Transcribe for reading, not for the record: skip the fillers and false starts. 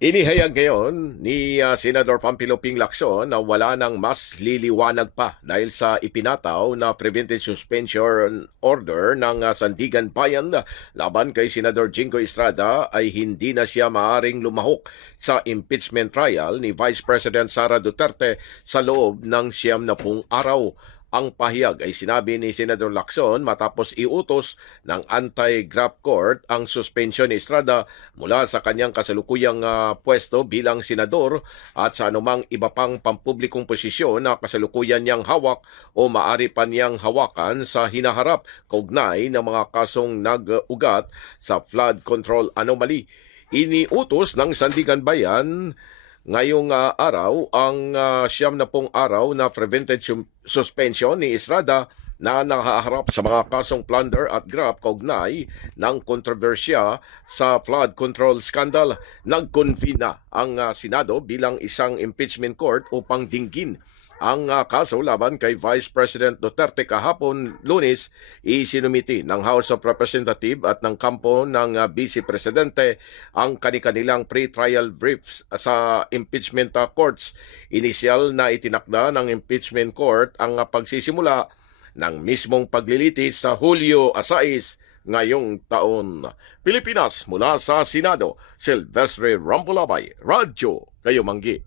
Inihayag ngayon ni Senador Pampilo-Ping Lacson na wala nang mas liliwanag pa dahil sa ipinataw na preventive suspension order ng Sandigan Bayan laban kay Senador Jingo Estrada ay hindi na siya maaring lumahok sa impeachment trial ni Vice President Sara Duterte sa loob ng 90 araw. Ang pahayag ay sinabi ni Senador Lacson matapos iutos ng anti-graft court ang suspension ni Estrada mula sa kanyang kasalukuyang pwesto bilang senador at sa anumang iba pang pampublikong posisyon na kasalukuyan niyang hawak o maari pa niyang hawakan sa hinaharap kaugnay ng mga kasong nag-ugat sa flood control anomaly. Iniutos ng Sandigan Bayan ngayong araw ang 90 araw na preventive suspension ni Estrada na nakaharap sa mga kasong plunder at graft kaugnay ng kontrobersya sa flood control scandal. Nag-convene na ang Senado bilang isang impeachment court upang dinggin ang kaso laban kay Vice President Duterte kahapon Lunes. Isinumiti ng House of Representatives at ng kampo ng Vice Presidente ang kanilang pre-trial briefs sa impeachment courts. Inisyal na itinakda ng impeachment court ang pagsisimula ng mismong paglilitis sa Hulyo 6 ngayong taon. Pilipinas, mula sa Senado, Silvestre Rambolabay, Radyo Kayumanggi.